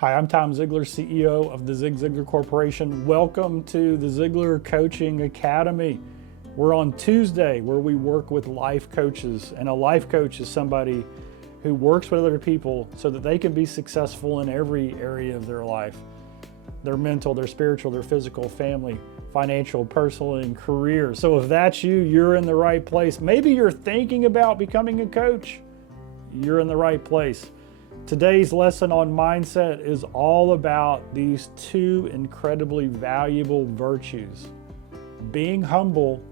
Hi, I'm Tom Ziglar, CEO of the Zig Ziglar Corporation. Welcome to the Ziglar Coaching Academy. We're on Tuesday where we work with life coaches, and a life coach is somebody who works with other people so that they can be successful in every area of their life. Their mental, their spiritual, their physical, family, financial, personal, and career. So if that's you, you're in the right place. Maybe you're thinking about becoming a coach. You're in the right place. Today's lesson on mindset is all about these two incredibly valuable virtues: being humble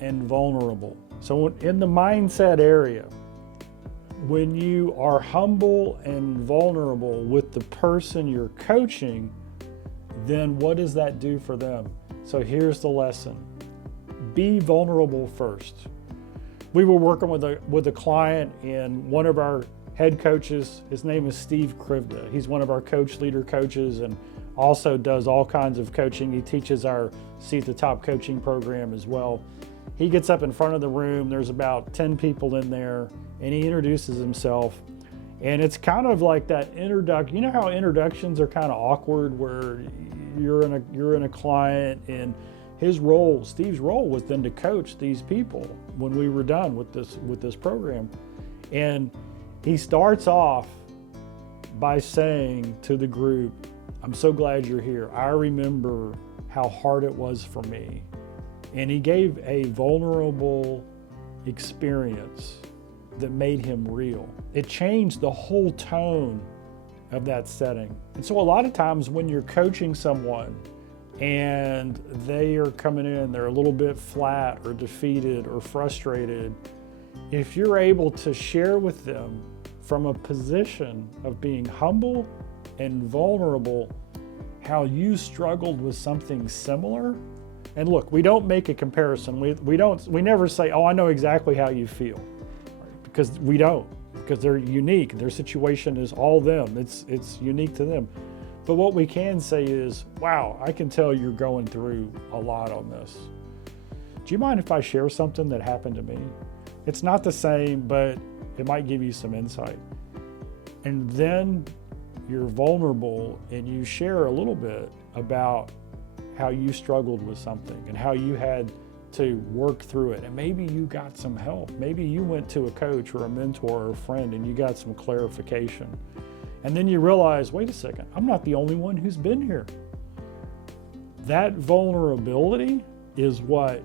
and vulnerable. So in the mindset area, when you are humble and vulnerable with the person you're coaching, then what does that do for them? So here's the lesson. Be vulnerable first. We were working with a client, and one of our head coaches, his name is Steve Krivda. He's one of our coach leader coaches and also does all kinds of coaching. He teaches our Seat at the Top coaching program as well. He gets up in front of the room, there's about 10 people in there, and he introduces himself. And it's kind of like that introduction. You know how introductions are kind of awkward, where you're in a client, and his role, Steve's role, was then to coach these people when we were done with this program. And he starts off by saying to the group, "I'm so glad you're here. I remember how hard it was for me." And he gave a vulnerable experience that made him real. It changed the whole tone of that setting. And so a lot of times when you're coaching someone and they are coming in, they're a little bit flat or defeated or frustrated, if you're able to share with them from a position of being humble and vulnerable how you struggled with something similar. And look, we don't make a comparison. We never say, "Oh, I know exactly how you feel," because we don't, because they're unique. Their situation is all them. It's unique to them. But what we can say is, "Wow, I can tell you're going through a lot on this. Do you mind if I share something that happened to me? It's not the same, but it might give you some insight." And then you're vulnerable and you share a little bit about how you struggled with something and how you had to work through it. And maybe you got some help. Maybe you went to a coach or a mentor or a friend and you got some clarification. And then you realize, wait a second, I'm not the only one who's been here. That vulnerability is what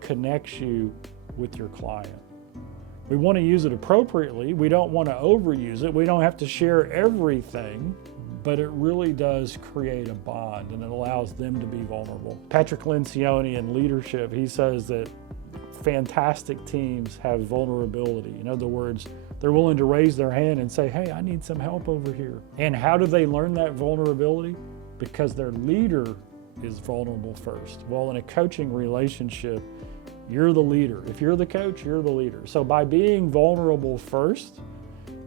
connects you with your client. We want to use it appropriately. We don't want to overuse it. We don't have to share everything, but it really does create a bond, and it allows them to be vulnerable. Patrick Lencioni in leadership, he says that fantastic teams have vulnerability. In other words, they're willing to raise their hand and say, "Hey, I need some help over here." And how do they learn that vulnerability? Because their leader is vulnerable first. Well, in a coaching relationship, you're the leader. If you're the coach, you're the leader. So by being vulnerable first,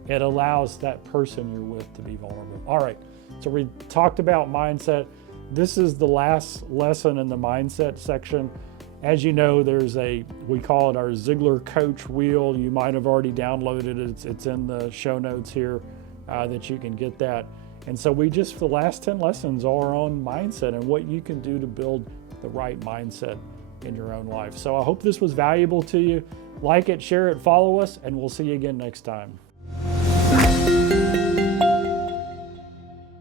it allows that person you're with to be vulnerable. All right, so we talked about mindset. This is the last lesson in the mindset section. As you know, we call it our Ziglar Coach Wheel. You might have already downloaded it. It's in the show notes here that you can get that. And so the last 10 lessons are on mindset and what you can do to build the right mindset in your own life. So I hope this was valuable to you. Like it, share it, follow us, and we'll see you again next time.